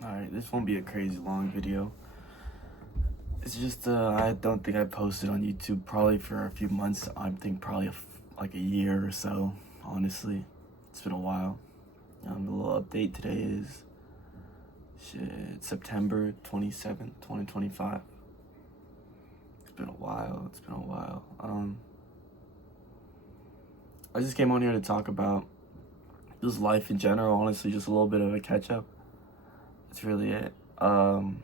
Alright, this won't be a crazy long video. It's just, I don't think I posted on YouTube probably for a few months. I think probably like a year or so, honestly. It's been a while. The little update today is September 27th, 2025. It's been a while. I just came on here to talk about just life in general, honestly, just a little bit of a catch up. That's really it. I'm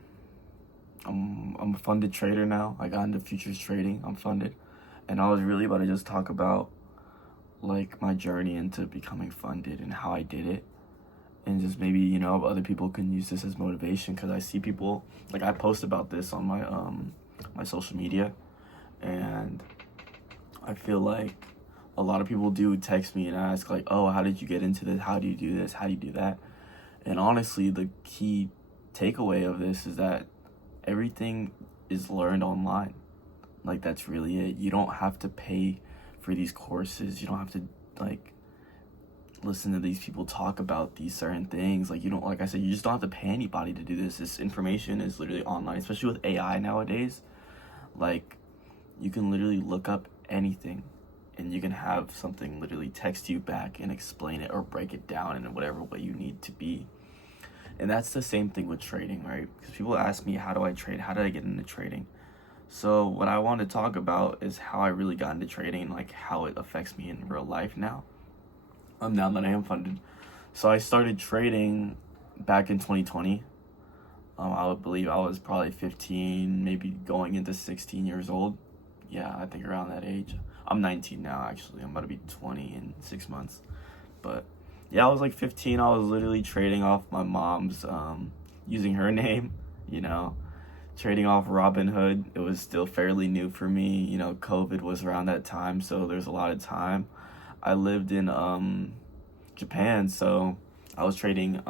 a funded trader now. I got into futures trading. I'm funded, and I was really about to just talk about like my journey into becoming funded and how I did it, and just maybe other people can use this as motivation, because I see people, like, I post about this on my my social media, and I feel like a lot of people do text me and ask like, oh, how did you get into this? How do you do this? How do you do that? And honestly, the key takeaway of this is that everything is learned online. Like, that's really it. You don't have to pay for these courses. You don't have to like listen to these people talk about these certain things. Like, you don't, like I said, you just don't have to pay anybody to do this. This information is literally online, especially with AI nowadays. Like, you can literally look up anything and you can have something literally text you back and explain it or break it down in whatever way you need to be. And that's the same thing with trading, right? Because people ask me, how do I trade? How did I get into trading? So what I want to talk about is how I really got into trading and like how it affects me in real life now. Now that I am funded. So I started trading back in 2020. I would believe I was probably 15, maybe going into 16 years old. Yeah, I think around that age. I'm 19 now, actually. I'm about to be 20 in 6 months. But yeah, I was like 15. I was literally trading off my mom's, using her name, trading off Robinhood. It was still fairly new for me. COVID was around that time, so there's a lot of time. I lived in Japan, so I was trading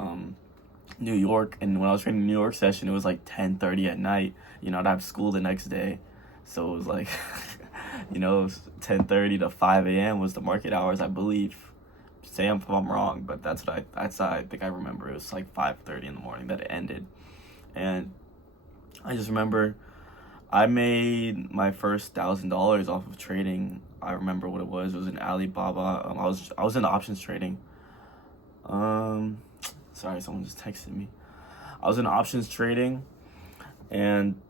New York, and when I was trading New York session, it was like 10:30 at night. I'd have school the next day, so it was like it was 10:30 to 5 a.m. was the market hours, I believe. Say if I'm wrong, but that's what I think I remember. It was like 5:30 in the morning that it ended, and I just remember I made my first $1,000 off of trading. I remember what it was. It was in Alibaba. I was in options trading. Sorry, someone just texted me. I was in options trading, and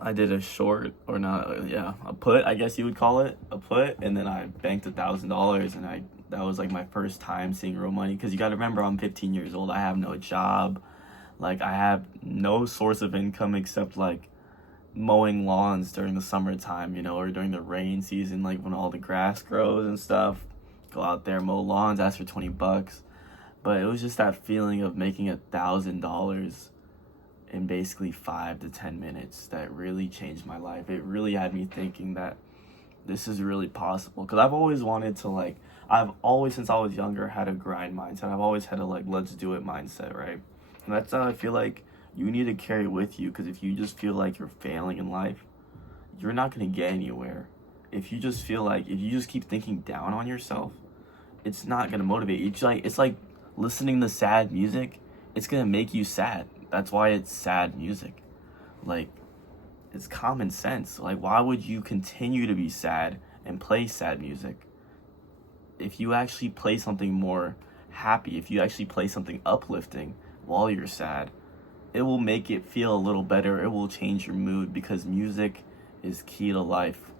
I did a short, or not, yeah, a put, I guess you would call it, a put, and then I banked $1,000, and that was like my first time seeing real money, because you got to remember, I'm 15 years old. I have no job. Like, I have no source of income except like mowing lawns during the summertime, or during the rain season, like when all the grass grows and stuff. Go out there, mow lawns, ask for $20. But it was just that feeling of making $1,000 in basically 5 to 10 minutes that really changed my life. It really had me thinking that this is really possible. Because I've always wanted to, like, I've always, since I was younger, had a grind mindset. I've always had a, like, let's do it mindset, right? And that's how I feel like you need to carry with you. Because if you just feel like you're failing in life, you're not going to get anywhere. If you just feel like, if you just keep thinking down on yourself, it's not going to motivate you. It's like listening to sad music. It's going to make you sad. That's why it's sad music. Like, it's common sense. Like, why would you continue to be sad and play sad music? If you actually play something more happy, if you actually play something uplifting while you're sad, it will make it feel a little better. It will change your mood, because music is key to life.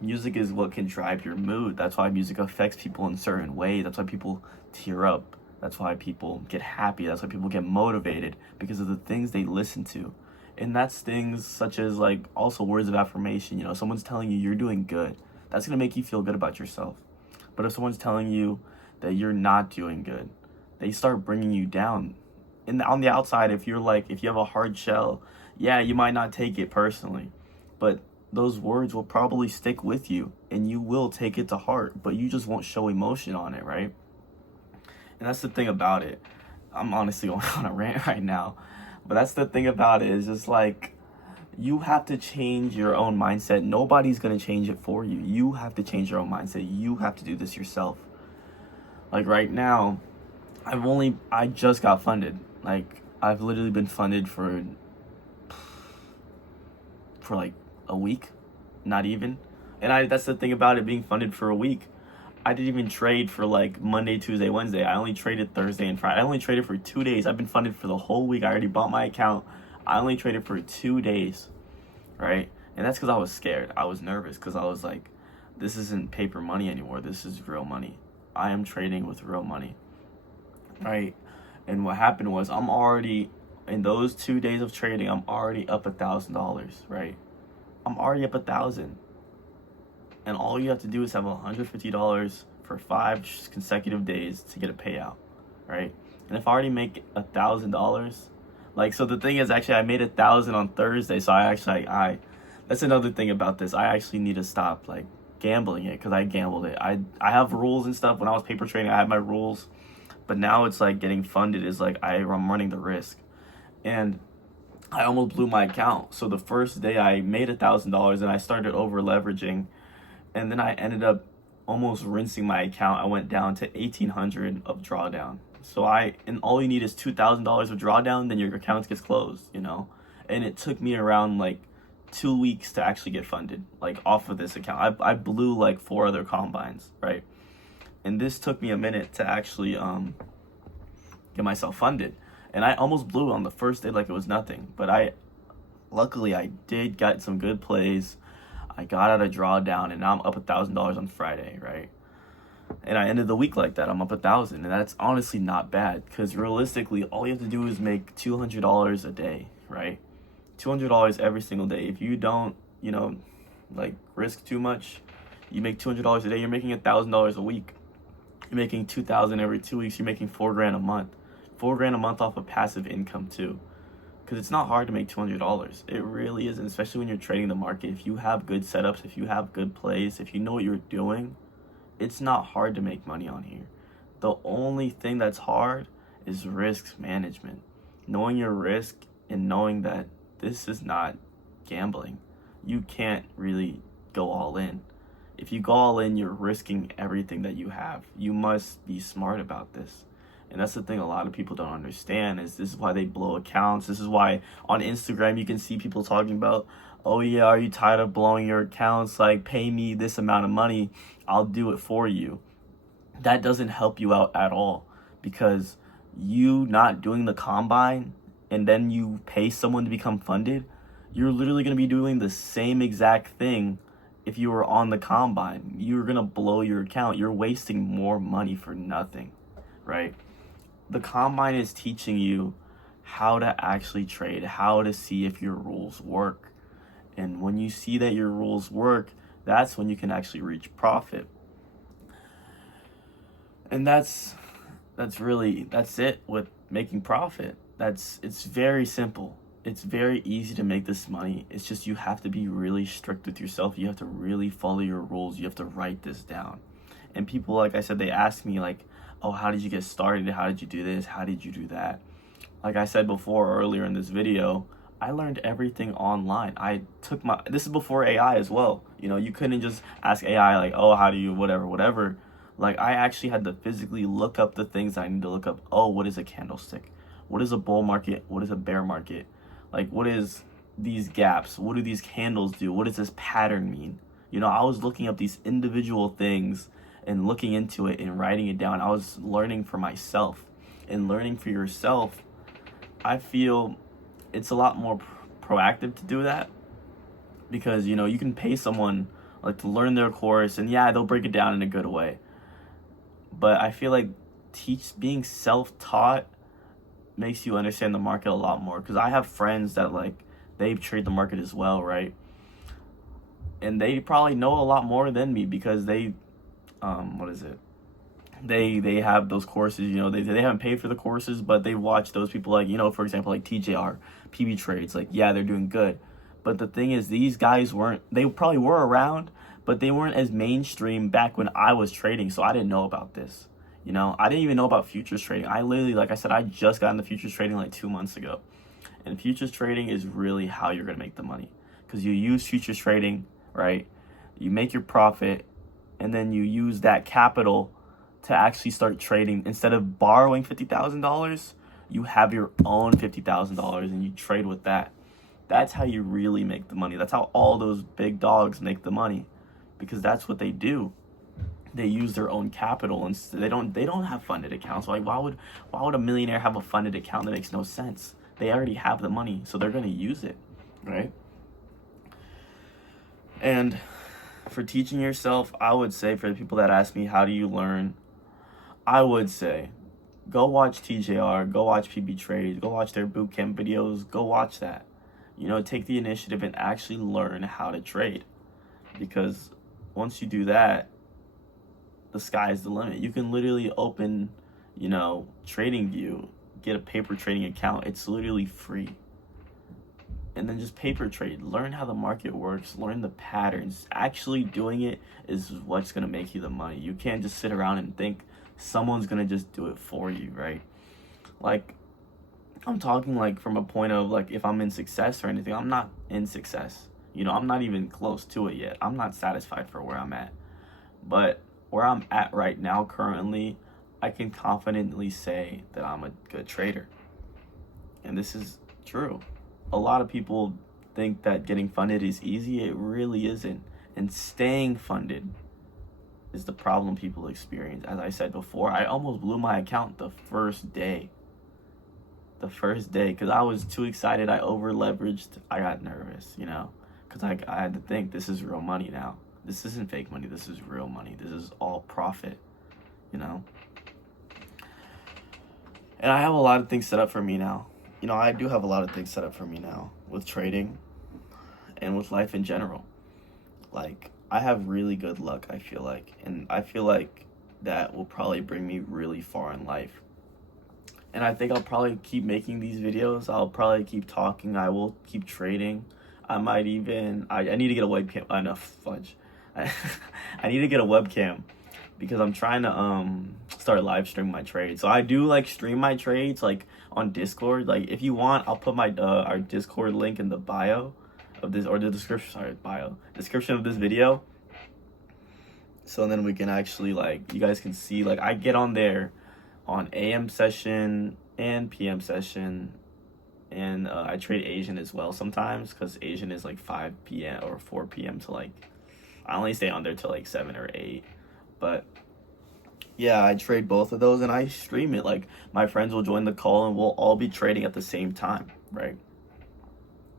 Music is what can drive your mood. That's why music affects people in certain ways. That's why people tear up. That's why people get happy. That's why people get motivated, because of the things they listen to. And that's things such as, like, also words of affirmation. Someone's telling you you're doing good. That's going to make you feel good about yourself. But if someone's telling you that you're not doing good, they start bringing you down. And on the outside, if you have a hard shell, yeah, you might not take it personally, but those words will probably stick with you and you will take it to heart, but you just won't show emotion on it, right? And that's the thing about it. I'm honestly going on a rant right now, but that's the thing about it, is just like, you have to change your own mindset. Nobody's going to change it for you. You have to change your own mindset. You have to do this yourself. Like, right now, I just got funded. Like, I've literally been funded for like a week, not even. And that's the thing about it being funded for a week. I didn't even trade for like Monday, Tuesday, Wednesday. I only traded Thursday and Friday. I only traded for 2 days. I've been funded for the whole week. I already bought my account. I only traded for 2 days, right? And that's because I was scared. I was nervous because I was like, this isn't paper money anymore. This is real money. I am trading with real money, right? And what happened was I'm already, in those 2 days of trading, I'm already up $1,000, right? I'm already up 1,000. And all you have to do is have $150 for 5 consecutive days to get a payout, right? And if I already make $1,000, like, so the thing is, actually, I made 1,000 on Thursday, so I that's another thing about this. I actually need to stop like gambling it, because I gambled it. I have rules and stuff. When I was paper trading, I had my rules, but now it's like getting funded is like I'm running the risk, and I almost blew my account. So the first day I made $1,000 and I started over leveraging. And then I ended up almost rinsing my account. I went down to 1,800 of drawdown. So and all you need is $2,000 of drawdown, then your account gets closed, you know? And it took me around like 2 weeks to actually get funded, like off of this account. I blew like 4 other combines, right? And this took me a minute to actually get myself funded. And I almost blew on the first day like it was nothing. But luckily I did get some good plays. I got out of drawdown, and now I'm up $1,000 on Friday, right? And I ended the week like that. I'm up 1,000, and that's honestly not bad, because realistically, all you have to do is make $200 a day, right? $200 every single day. If you don't, like risk too much, you make $200 a day. You're making $1,000 a week. You're making $2,000 every 2 weeks. You're making $4,000 a month. $4,000 a month off of passive income too. Because it's not hard to make $200. It really isn't, especially when you're trading the market. If you have good setups, if you have good plays, if you know what you're doing, it's not hard to make money on here. The only thing that's hard is risk management. Knowing your risk and knowing that this is not gambling. You can't really go all in. If you go all in, you're risking everything that you have. You must be smart about this. And that's the thing a lot of people don't understand, is this is why they blow accounts. This is why on Instagram you can see people talking about, oh yeah, are you tired of blowing your accounts? Like, pay me this amount of money, I'll do it for you. That doesn't help you out at all, because you not doing the combine and then you pay someone to become funded, you're literally going to be doing the same exact thing if you were on the combine. You're going to blow your account. You're wasting more money for nothing, right? The combine is teaching you how to actually trade, how to see if your rules work. And when you see that your rules work, that's when you can actually reach profit. And that's it with making profit. It's very simple. It's very easy to make this money. It's just you have to be really strict with yourself. You have to really follow your rules. You have to write this down. And people, like I said, they ask me like, oh, how did you get started? How did you do this? How did you do that? Like I said before earlier in this video, I learned everything online. This is before AI as well. You couldn't just ask AI like, oh, how do you whatever. Like, I actually had to physically look up the things I need to look up. Oh, what is a candlestick? What is a bull market? What is a bear market? Like, what is these gaps? What do these candles do? What does this pattern mean? I was looking up these individual things and looking into it and writing it down. I was learning for myself. And learning for yourself, I feel it's a lot more proactive to do that, because you can pay someone like to learn their course, and yeah, they'll break it down in a good way. But I feel like being self-taught makes you understand the market a lot more, because I have friends that like they trade the market as well, right? And they probably know a lot more than me, because they they have those courses. They haven't paid for the courses, but they watch those people, like, for example, like TJR, PB Trades. Like, yeah, they're doing good, but the thing is, these guys they probably were around, but they weren't as mainstream back when I was trading, so I didn't know about this. I didn't even know about futures trading. I literally, like I said, I just got into futures trading like 2 months ago. And futures trading is really how you're going to make the money, because you use futures trading, right? You make your profit, and then you use that capital to actually start trading. Instead of borrowing $50,000, You have your own $50,000 and you trade with that. That's how you really make the money. That's how all those big dogs make the money, because that's what they do. They use their own capital, and they don't have funded accounts. Like, why would a millionaire have a funded account? That makes no sense. They already have the money, so they're going to use it, right? And for teaching yourself, I would say, for the people that ask me, how do you learn? I would say, go watch TJR, go watch PB Trades, go watch their bootcamp videos, go watch that. Take the initiative and actually learn how to trade. Because once you do that, the sky's the limit. You can literally open, TradingView, get a paper trading account. It's literally free. And then just paper trade. Learn how the market works. Learn the patterns. Actually doing it is what's going to make you the money. You can't just sit around and think someone's going to just do it for you, right? Like, I'm talking like from a point of like, if I'm in success or anything. I'm not in success. I'm not even close to it yet. I'm not satisfied for where I'm at. But where I'm at right now currently, I can confidently say that I'm a good trader. And this is true. A lot of people think that getting funded is easy. It really isn't. And staying funded is the problem people experience. As I said before, I almost blew my account the first day. Because I was too excited. I over leveraged. I got nervous, because I had to think, this is real money now. This isn't fake money. This is real money. This is all profit, And I have a lot of things set up for me now. I do have a lot of things set up for me now with trading and with life in general. Like, I have really good luck, I feel like. And I feel like that will probably bring me really far in life. And I think I'll probably keep making these videos. I'll probably keep talking. I will keep trading. I might even... I need to get a webcam. Enough fudge. I need to get a webcam because I'm trying to start live streaming my trades. So I do like stream my trades like on Discord. Like, if you want, I'll put my our Discord link in the bio of this, or the description of this video. So then we can actually, like, you guys can see, like, I get on there on AM session and PM session, and I trade Asian as well sometimes, because Asian is like 5 p.m. or 4 p.m. to like, I only stay on there till like 7 or 8. But yeah, I trade both of those and I stream it. Like, my friends will join the call and we'll all be trading at the same time, right?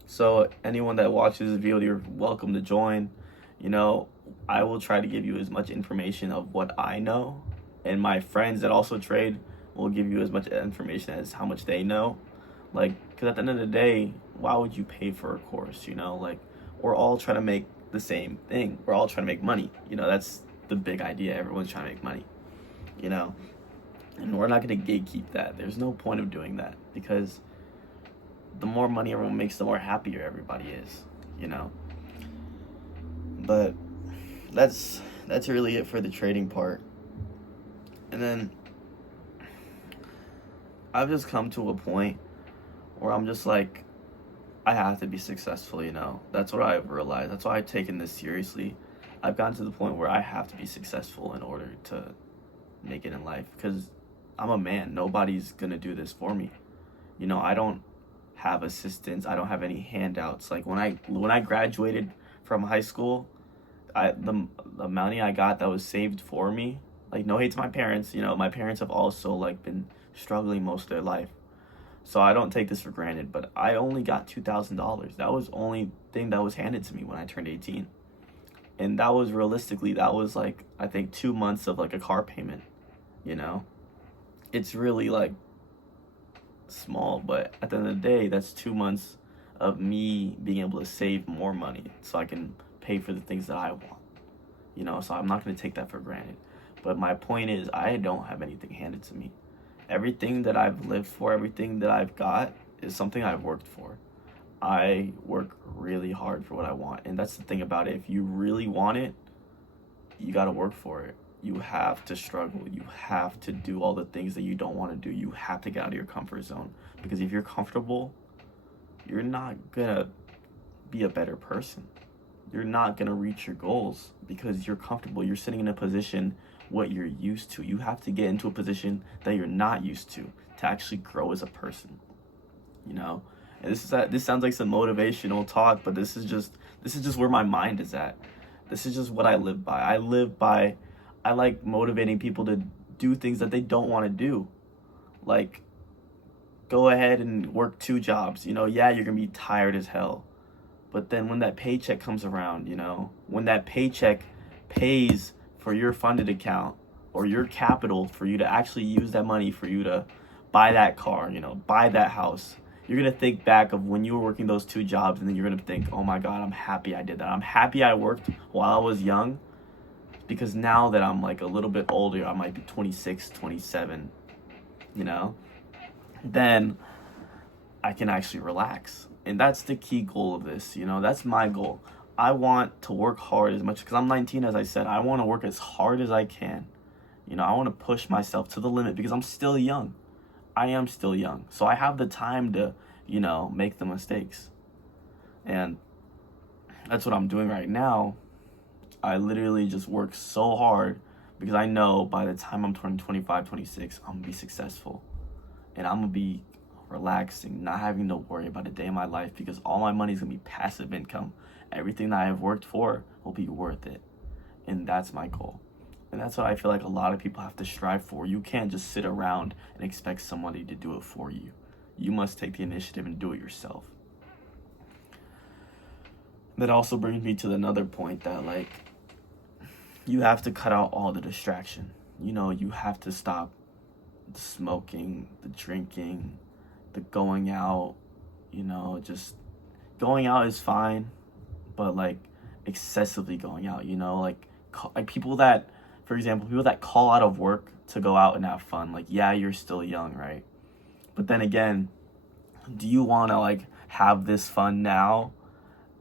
So anyone that watches this video, you're welcome to join. I will try to give you as much information of what I know, and my friends that also trade will give you as much information as how much they know. Like, because at the end of the day, why would you pay for a course? Like, we're all trying to make the same thing. We're all trying to make money. That's the big idea. Everyone's trying to make money, and we're not going to gatekeep that. There's no point of doing that, because the more money everyone makes, the more happier everybody is, But that's really it for the trading part. And then I've just come to a point where I'm just like, I have to be successful, That's what I've realized. That's why I've taken this seriously. I've gotten to the point where I have to be successful in order to make it in life, because I'm a man. Nobody's gonna do this for me. I don't have assistants. I don't have any handouts. Like, when I graduated from high school, the money I got that was saved for me, like, no hate to my parents, my parents have also like been struggling most of their life. So I don't take this for granted, but I only got $2,000. That was the only thing that was handed to me when I turned 18. And that was like, I think 2 months of like a car payment, It's really like small, but at the end of the day, that's 2 months of me being able to save more money so I can pay for the things that I want, So I'm not going to take that for granted. But my point is, I don't have anything handed to me. Everything that I've lived for, everything that I've got is something I've worked for. I work really hard for what I want. And that's the thing about it. If you really want it, you got to work for it. You have to struggle. You have to do all the things that you don't want to do. You have to get out of your comfort zone. Because if you're comfortable, you're not going to be a better person. You're not going to reach your goals because you're comfortable. You're sitting in a position what you're used to. You have to get into a position that you're not used to actually grow as a person, you know. And this sounds like some motivational talk, but this is just where my mind is at. This is just what I live by. I like motivating people to do things that they don't want to do. Like, go ahead and work 2 jobs. You know, yeah, you're going to be tired as hell. But then when that paycheck comes around, you know, when that paycheck pays for your funded account or your capital for you to actually use that money for you to buy that car, you know, buy that house, you're going to think back of when you were working those 2 jobs, and then you're going to think, oh my God, I'm happy I did that. I'm happy I worked while I was young, because now that I'm like a little bit older, I might be 26, 27, you know, then I can actually relax. And that's the key goal of this, you know, that's my goal. I want to work hard as much, because I'm 19, as I said. I want to work as hard as I can. You know, I want to push myself to the limit because I'm still young. I am still young. So I have the time to, you know, make the mistakes. And that's what I'm doing right now. I literally just work so hard because I know by the time I'm 20, 25, 26, I'm going to be successful. And I'm going to be relaxing, not having to worry about a day in my life, because all my money is going to be passive income. Everything that I have worked for will be worth it. And that's my goal. And that's what I feel like a lot of people have to strive for. You can't just sit around and expect somebody to do it for you. You must take the initiative and do it yourself. That also brings me to another point, that like, you have to cut out all the distraction. You know, you have to stop the smoking, the drinking, the going out. You know, just going out is fine, but like excessively going out, you know, like people that, for example, people that call out of work to go out and have fun. Like, yeah, you're still young, right? But then again, do you want to like have this fun now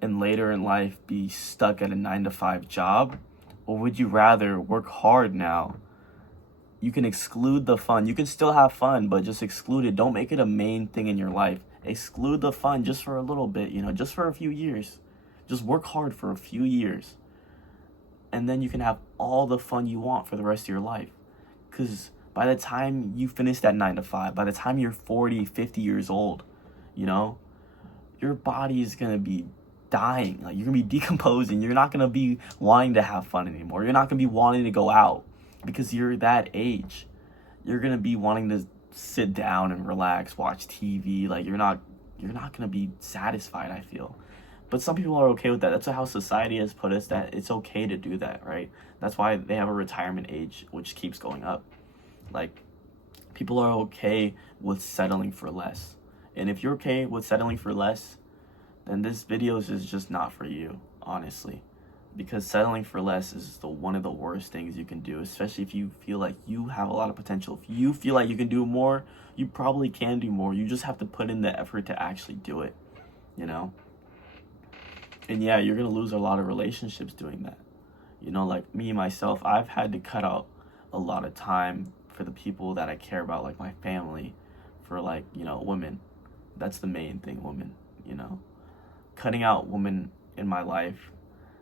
and later in life be stuck at a 9-to-5 job? Or would you rather work hard now? You can exclude the fun. You can still have fun, but just exclude it. Don't make it a main thing in your life. Exclude the fun just for a little bit, you know, just for a few years. Just work hard for a few years. And then you can have all the fun you want for the rest of your life. Because by the time you finish that 9-to-5, by the time you're 40, 50 years old, you know, your body is going to be dying. Like, you're going to be decomposing. You're not going to be wanting to have fun anymore. You're not going to be wanting to go out because you're that age. You're going to be wanting to sit down and relax, watch TV. Like, you're not going to be satisfied, I feel. But some people are okay with that. That's how society has put us, that it's okay to do that, right? That's why they have a retirement age, which keeps going up. Like, people are okay with settling for less. And if you're okay with settling for less, then this video is just not for you, honestly. Because settling for less is one of the worst things you can do, especially if you feel like you have a lot of potential. If you feel like you can do more, you probably can do more. You just have to put in the effort to actually do it, you know? And yeah, you're going to lose a lot of relationships doing that. You know, like me, myself, I've had to cut out a lot of time for the people that I care about, like my family, for like, you know, women. That's the main thing, women, you know. Cutting out women in my life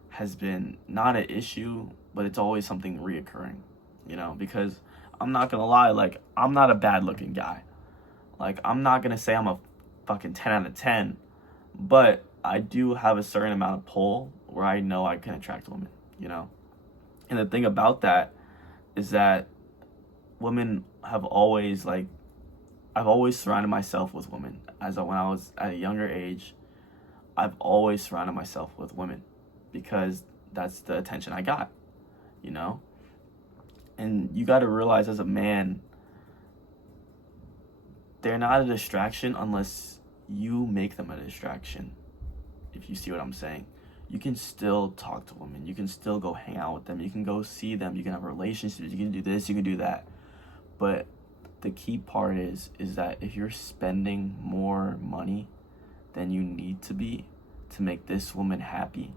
has been not an issue, but it's always something reoccurring, you know, because I'm not going to lie, like, I'm not a bad looking guy. Like, I'm not going to say I'm a fucking 10 out of 10, but I do have a certain amount of pull where I know I can attract women, you know. And the thing about that is that women have always, like, I've always surrounded myself with women. When I was at a younger age, I've always surrounded myself with women because that's the attention I got, you know. And you got to realize, as a man, they're not a distraction unless you make them a distraction. If you see what I'm saying, you can still talk to women. You can still go hang out with them. You can go see them. You can have relationships. You can do this. You can do that. But the key part is that if you're spending more money than you need to be to make this woman happy,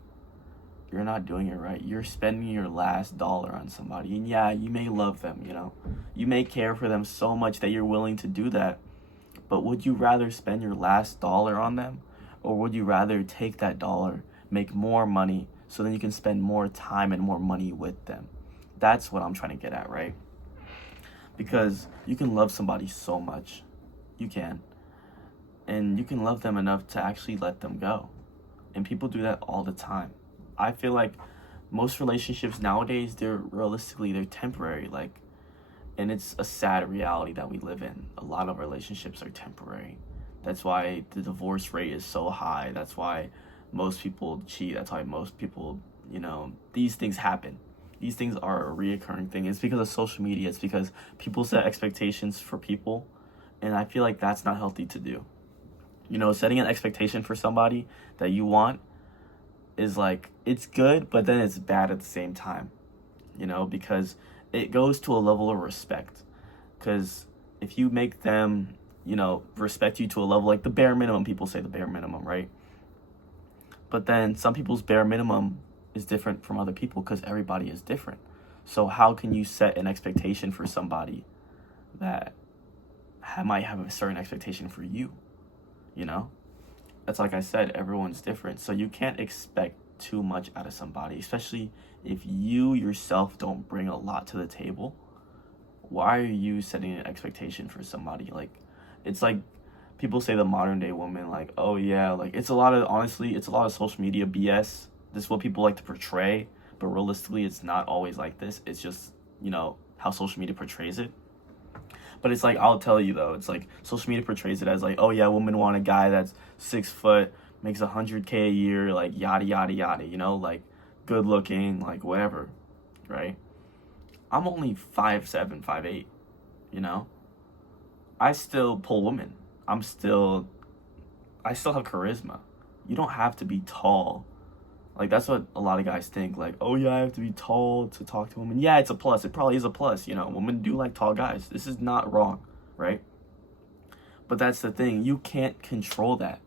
you're not doing it right. You're spending your last dollar on somebody. And yeah, you may love them, you know. You may care for them so much that you're willing to do that. But would you rather spend your last dollar on them? Or would you rather take that dollar, make more money, so then you can spend more time and more money with them? That's what I'm trying to get at, right? Because you can love somebody so much. You can. And you can love them enough to actually let them go. And people do that all the time. I feel like most relationships nowadays, they're temporary. Like, and it's a sad reality that we live in. A lot of relationships are temporary. That's why the divorce rate is so high. That's why most people cheat. That's why most people, these things happen. These things are a reoccurring thing. It's because of social media. It's because people set expectations for people. And I feel like that's not healthy to do. Setting an expectation for somebody that you want is like, it's good, but then it's bad at the same time, because it goes to a level of respect. Because if you make them, respect you to a level, like the bare minimum, people say the bare minimum, right? But then some people's bare minimum is different from other people because everybody is different. So how can you set an expectation for somebody that might have a certain expectation for you? That's like I said, everyone's different. So you can't expect too much out of somebody, especially if you yourself don't bring a lot to the table. Why are you setting an expectation for somebody? Like, it's like people say the modern day woman, like, oh yeah, like it's a lot of social media BS. This is what people like to portray, but realistically it's not always like this. It's just, how social media portrays it. But it's like, I'll tell you though, it's like social media portrays it as like, oh yeah, women want a guy that's 6 foot, makes $100K a year, like yada yada yada, like good looking, like whatever, right? I'm only 5'7", 5'8", I still pull women. I still have charisma. You don't have to be tall. Like, that's what a lot of guys think. Like, oh yeah, I have to be tall to talk to women. Yeah, it's a plus. It probably is a plus. Women do like tall guys. This is not wrong, right? But that's the thing. You can't control that.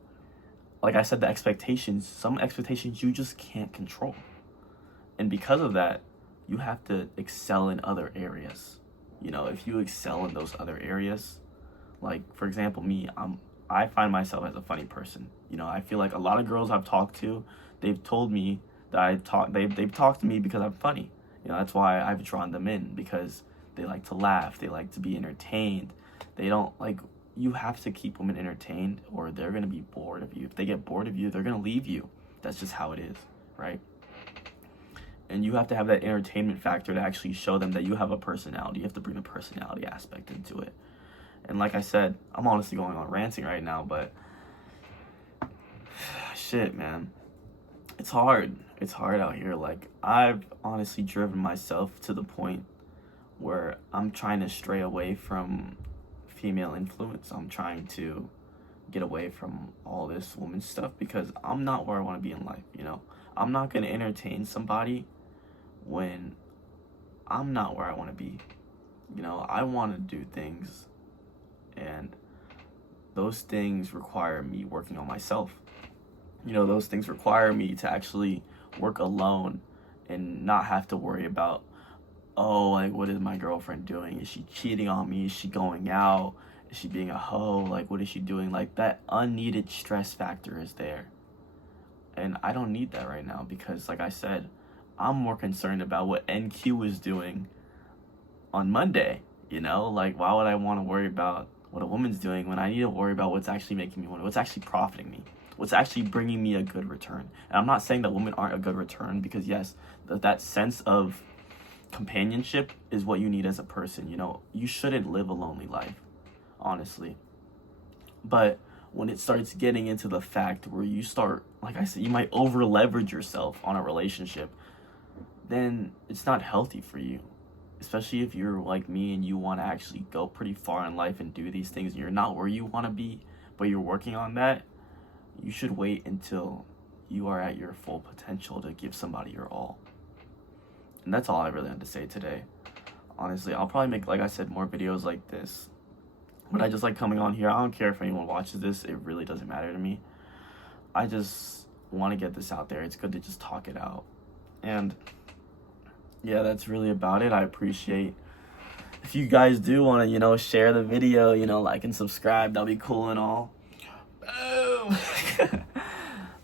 Like I said, some expectations you just can't control. And because of that, you have to excel in other areas. If you excel in those other areas, like, for example, me, I find myself as a funny person. I feel like a lot of girls I've talked to, they've told me that they've talked to me because I'm funny. That's why I've drawn them in, because they like to laugh, they like to be entertained. They don't like, you have to keep women entertained or they're going to be bored of you. If they get bored of you, they're going to leave you. That's just how it is, right? And you have to have that entertainment factor to actually show them that you have a personality. You have to bring the personality aspect into it. And like I said, I'm honestly going on ranting right now, but shit, man. It's hard. It's hard out here. Like, I've honestly driven myself to the point where I'm trying to stray away from female influence. I'm trying to get away from all this woman stuff because I'm not where I want to be in life, I'm not going to entertain somebody when I'm not where I want to be. I want to do things, and those things require me working on myself. Those things require me to actually work alone and not have to worry about, oh, like, what is my girlfriend doing? Is she cheating on me? Is she going out? Is she being a hoe? Like, what is she doing? Like, that unneeded stress factor is there. And I don't need that right now because, like I said, I'm more concerned about what NQ is doing on Monday, Like, why would I want to worry about what a woman's doing when I need to worry about what's actually making me money, what's actually profiting me, what's actually bringing me a good return? And I'm not saying that women aren't a good return because, yes, that sense of companionship is what you need as a person. You shouldn't live a lonely life, honestly. But when it starts getting into the fact where you start, like I said, you might over leverage yourself on a relationship, then it's not healthy for you. Especially if you're like me and you want to actually go pretty far in life and do these things and you're not where you want to be, but you're working on that, you should wait until you are at your full potential to give somebody your all. And that's all I really had to say today. Honestly, I'll probably make, like I said, more videos like this. But I just like coming on here. I don't care if anyone watches this. It really doesn't matter to me. I just want to get this out there. It's good to just talk it out. And yeah, that's really about it. I appreciate if you guys do want to, share the video, like and subscribe. That'll be cool and all. Boom.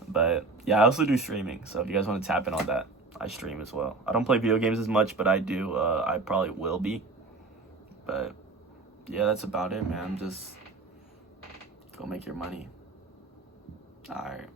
But yeah, I also do streaming. So if you guys want to tap in on that, I stream as well. I don't play video games as much, but I do. I probably will be. But yeah, that's about it, man. Just go make your money. All right.